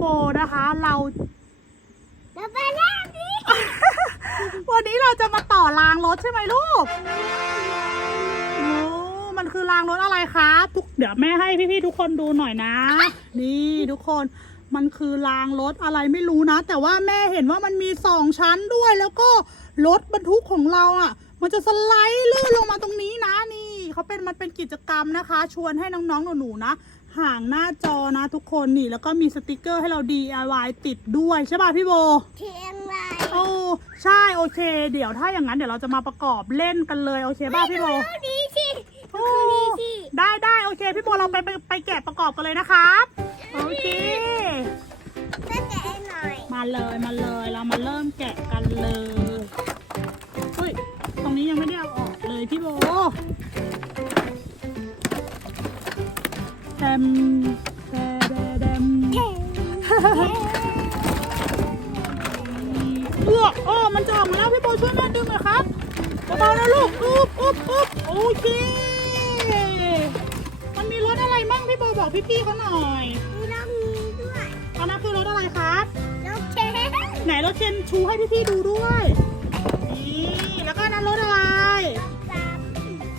โบนะคะ เรา เราไปแล้วดิวันนี้เราจะมาต่อรางรถใช่ไหมลูกโอ้มันคือรางรถอะไรคะทุกเดี๋ยวแม่ให้พี่ๆทุกคนดูหน่อยนะ นี่ทุกคนมันคือรางรถอะไรไม่รู้นะ แต่ว่าแม่เห็นว่ามันมีสองชั้นด้วย แล้วก็รถบรรทุกของเราอะ มันจะสไลด์ลื่นลงมาตรงนี้นะนี่ เขาเป็นมันเป็นกิจกรรมนะคะ ชวนให้น้องๆหนูๆนะ ห่างหน้าจอนะทุกคนนี่แล้วก็มีสติกเกอร์ให้เรา DIY ติดด้วยใช่ป่ะพี่โบ เทียงไรโอ้ใช่โอเค เดี๋ยวถ้าอย่างนั้นเดี๋ยวเราจะมาประกอบเล่นกันเลยโอเคป่ะพี่โบดูดีสิโอ้ดูดีสิได้ได้โอเค พี่โบเราไปไปไปแกะประกอบกันเลยนะครับโอเค แม่แกะให้หน่อยมาเลยมาเลยเรามาเริ่มแกะกันเลยเฮ้ยตรงนี้ยังไม่ได้เอาออกเลยพี่โบ แดมแดแดแดมเท่งเออเออมันจะออกมาแล้วพี่โบช่วยแม่ดึงหน่อยครับเบาๆนะลูกอุ๊บอุ๊บอุ๊บโอเค มันมีรถอะไรมั่งพี่โบบอกพี่ๆเขาหน่อยมีน้องมีด้วยตอนนั้นคือรถอะไรครับน้องเชนไหนรถเคนชูให้พี่ๆดูด้วยนี่แล้วก็นั้นรถอะไรตาม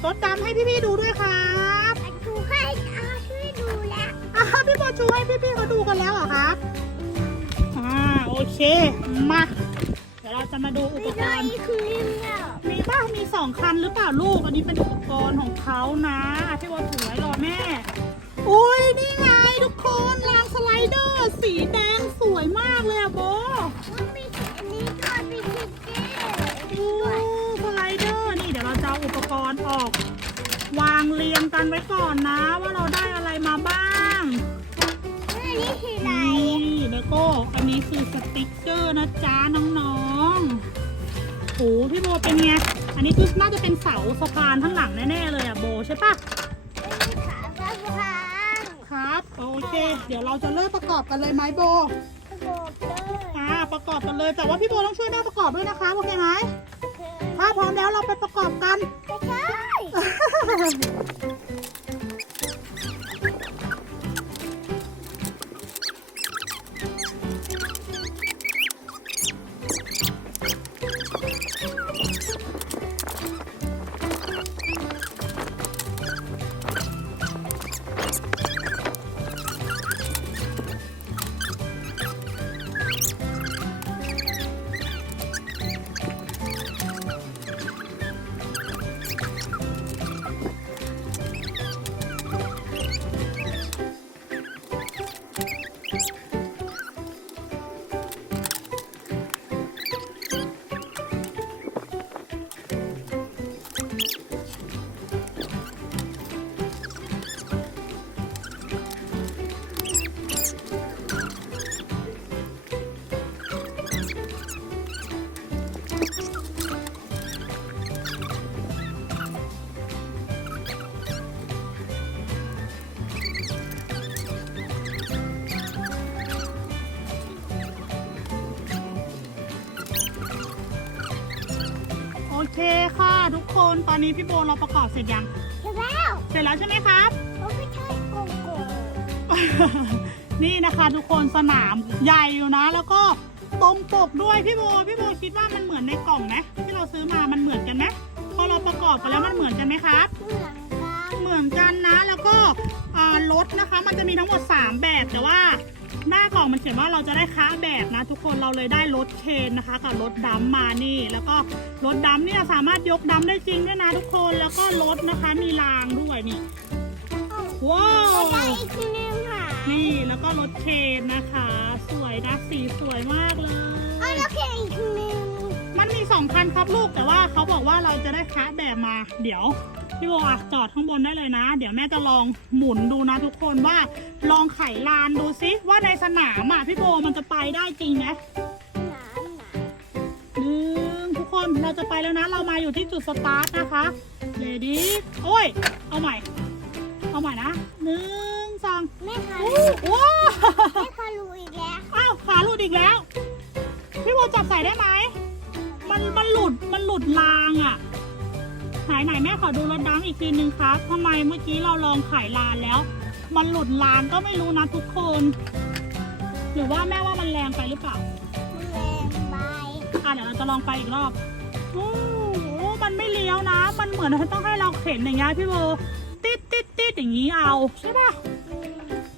รถดำให้พี่ๆดูด้วย พี่ๆเขาดูกันแล้วเหรอครับอ่าโอเค มา เดี๋ยวเราจะมาดูอุปกรณ์คือเรื่องมีป่ะมีสองคันหรือเปล่าลูก อันนี้เป็นอุปกรณ์ของเขานะอะพี่โบถือไว้รอแม่ อุ้ยนี่ไงทุกคนรางสไลเดอร์ สีแดงสวยมากเลยอะโบมันมีอันนี้ด้วยมีทิกเกอร์โอ้สไลเดอร์นี่เดี๋ยวเราจะเอาอุปกรณ์ออก วางเรียงกันไว้ก่อนนะว่า อันนี้คือสติกเกอร์นะจ๊ะน้องๆโอ้พี่โบเป็นไง อันนี้คือน่าจะเป็นเสาสะพานข้างหลังแน่ๆเลยอะโบใช่ปะอันนี้ขาสะพานครับ โอเค เดี๋ยวเราจะเริ่มประกอบกันเลยไหมโบกระโดดเลยอ่าประกอบกันเลยแต่ว่าพี่โบต้องช่วยแม่ประกอบด้วยนะคะโอเคไหมคือถ้าพร้อมแล้วเราไปประกอบกันไม่ใช่ ค่ะทุกคนตอนนี้พี่โบเราประกอบเสร็จยัง เสร็จแล้วเสร็จแล้วใช่ไหมครับ โอ้ไม่ใช่โกโก้นี่นะคะทุกคนสนามใหญ่อยู่นะ แล้วก็ตรงปกด้วยพี่โบพี่โบคิดว่ามันเหมือนในกล่องไหมที่เราซื้อมามันเหมือนกันไหมพอเราประกอบกันแล้วมันเหมือนกันไหมครับ เหมือนกันเหมือนกันนะแล้วก็อ่ารถนะคะ มันจะมีทั้งหมด 3 แบบแต่ว่า หน้ากล่องมันเขียนว่าเราจะได้ค้าแบบนะ ทุกคนเราเลยได้รถเคนนะคะกับรถดัมมานี่ แล้วก็รถดัมเนี่ยสามารถยกดัมได้จริงด้วยนะทุกคนแล้วก็รถนะคะมีรางด้วยนี่ว้าแล้วก็วอีกทีนึงค่ะนี่แล้วก็รถเคนนะคะ สวยนะสีสวยมากเลยเอาแล้วแค่อีกทีนึง มันมีสองคันครับลูกแต่ว่าเขาบอกว่าเราจะได้ค้าแบบมา เดี๋ยวพี่โบอะจอดข้างบนได้เลยนะ เดี๋ยวแม่จะลองหมุนดูนะทุกคนว่าลองไขลานดูซิว่าในสนามอะพี่โบมันจะไปได้จริงไหมหนาหนาหนึ่งทุกคนเราจะไปแล้วนะ เรามาอยู่ที่จุดสตาร์ทนะคะเลดี้โอ้ย เอาใหม่ เอาใหม่นะหนึ่งสองแม่คะอู้ว้าวแม่คะรู้อีกแล้วอ้าวขาหลุดอีกแล้ว พี่โบจับใส่ได้ไหม มันมันหลุดมันหลุดรางอะไหนไหนแม่ขอดูรถดำอีกทีนึงครับทำไมเมื่อกี้เราลองขายลานแล้ว มันหลุดลานก็ไม่รู้นะทุกคน หรือว่าแม่ว่ามันแรงไปหรือเปล่ามันแรงไปอะเดี๋ยวเราจะลองไปอีกรอบโอ้โหมันไม่เลี้ยวนะ มันเหมือนต้องให้เราเข็นอย่างเงี้ยพี่โบติดติดติดอย่างงี้เอาใช่ป่ะอืม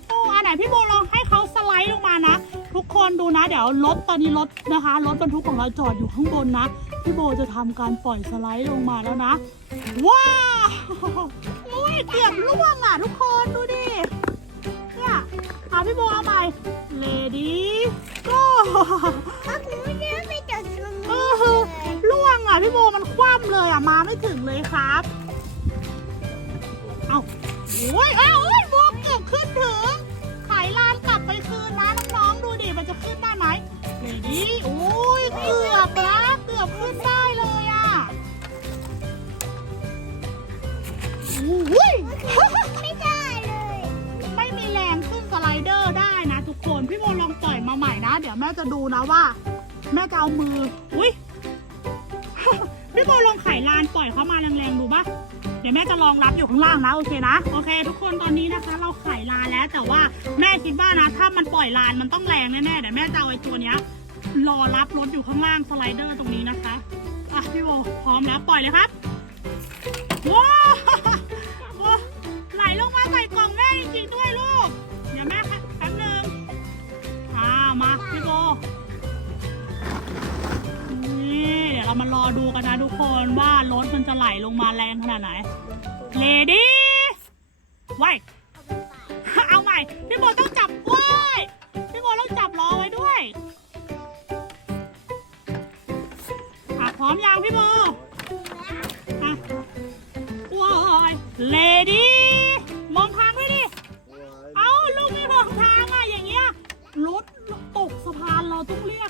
โอ้อันไหนพี่โบลองให้เขาสไลด์ลงมานะ ทุกคนดูนะเดี๋ยวรถตอนนี้รถนะคะรถบรรทุกของเราจอดอยู่ข้างบนนะพี่โบจะทำการปล่อยสไลด์ลงมาแล้วนะว้าวโอ้ยเกือบล่วงอะทุกคนดูดิเนี่ยเอาพี่โบเอาใหม่ Lady go ก็คือไม่ได้ไปจอดตรงเอนี้อเลยล่วงอะพี่โบมันคว่ำเลยอะมาไม่ถึงเลยครับ เอาโอ้ย นะทุกคนพี่โบลองปล่อยมาใหม่นะ เดี๋ยวแม่จะดูนะว่า แม่จะเอามือ อุ้ย พี่โบลองไขลานปล่อยเข้ามาแรงๆดูปะเดี๋ยวแม่จะลองรับอยู่ข้างล่างนะโอเคนะโอเค ทุกคนตอนนี้นะคะ เราไขลานแล้วแต่ว่าแม่คิดว่านะ ถ้ามันปล่อยลานมันต้องแรงแน่ๆเดี๋ยวแม่จะเอาไอ้ตัวเนี้ยรอรับรถอยู่ข้างล่างสไลเดอร์ตรงนี้นะคะอะพี่โบพร้อมแล้วปล่อยเลยครับว้า เรามารอดูกันนะทุกคนว่ารถมันจะไหลลงมาแรงขนาดไหนเลดี้ไว้เอาใหม่ พี่โบต้องจับไว้พี่โบต้องจับล้อไว้ด้วยอะพร้อมยังพี่โบอะว้ายเลดี้มองทางด้วยดิ เอาลูกไม่มองทางอะอย่างเงี้ยรถตกสะพานเราต้องเรียก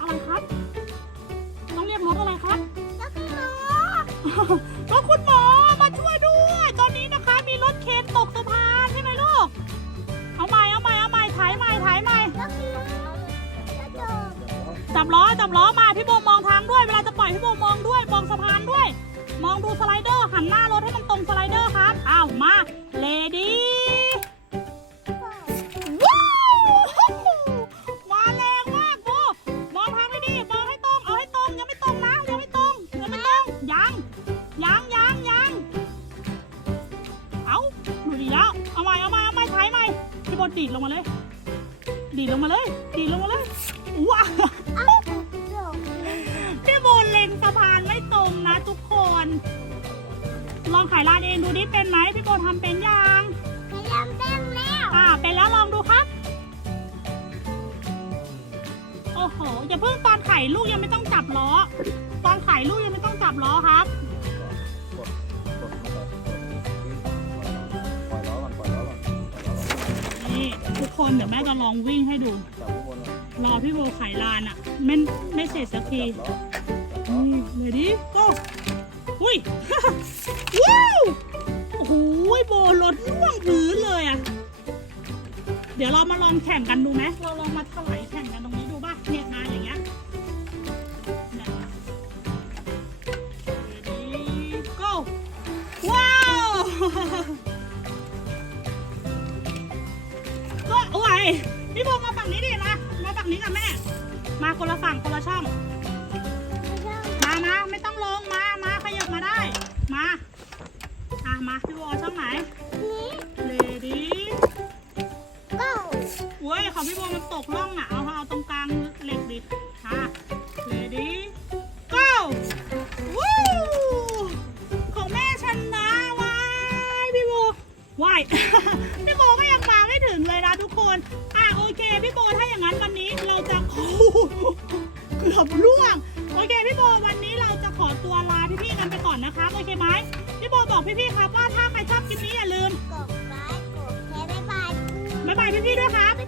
อะไรครับ ก็คุณหมอมาช่วยด้วย ตอนนี้นะคะมีรถเคนตกสะพานใช่ไหมลูก เอาใหม่เอาใหม่เอาใหม่ถ่ายใหม่ถ่ายใหม่แล้วก็รอแล้วก็จับล้อจับล้อมาพี่โบมองทางด้วยเวลาจะปล่อยพี่โบมองด้วยมองสะพานด้วย มองดูสไลเดอร์หันหน้ารถให้มันตรงสไลเดอร์ครับอ้าวมาเลดี้ ดีดลงมาเลย ดีดลงมาเลย ดีดลงมาเลย ว้าวเอาจบพี่โบเล็งสะพานไม่ตรงนะทุกคน ลองขายลานเองดูดิเป็นไหมพี่โบทำเป็นยังพยายามเต้นแล้วอ่าเป็นแล้วลองดูครับ โอ้โหอย่าเพิ่งตอนไข่ลูกยังไม่ต้องจับล้อ ตอนไข่ลูกยังไม่ต้องจับล้อครับ คนเดี๋ยวแม่จะลองวิ่งให้ดู รอพี่โบไขลานอะ่ะไม่ไม่เสร็จสักทีนี่เลยดิก็อุ้ย ว้าวโอ้โหโบรถล่วงพื้นเลยอะเดี๋ยวเรามาลองแข่งกันดูไหมเราลองมาถลาย คนละฝั่งคนละ เกือบล่วง โอเคพี่โบวันนี้เราจะขอตัวลาพี่ๆกันไปก่อนนะคะโอเคไหมพี่โบบอกพี่ๆครับว่าถ้าใครชอบคลิปนี้อย่าลืมกดไลค์กดแชร์บ๊ายบายบ๊ายบายพี่ๆ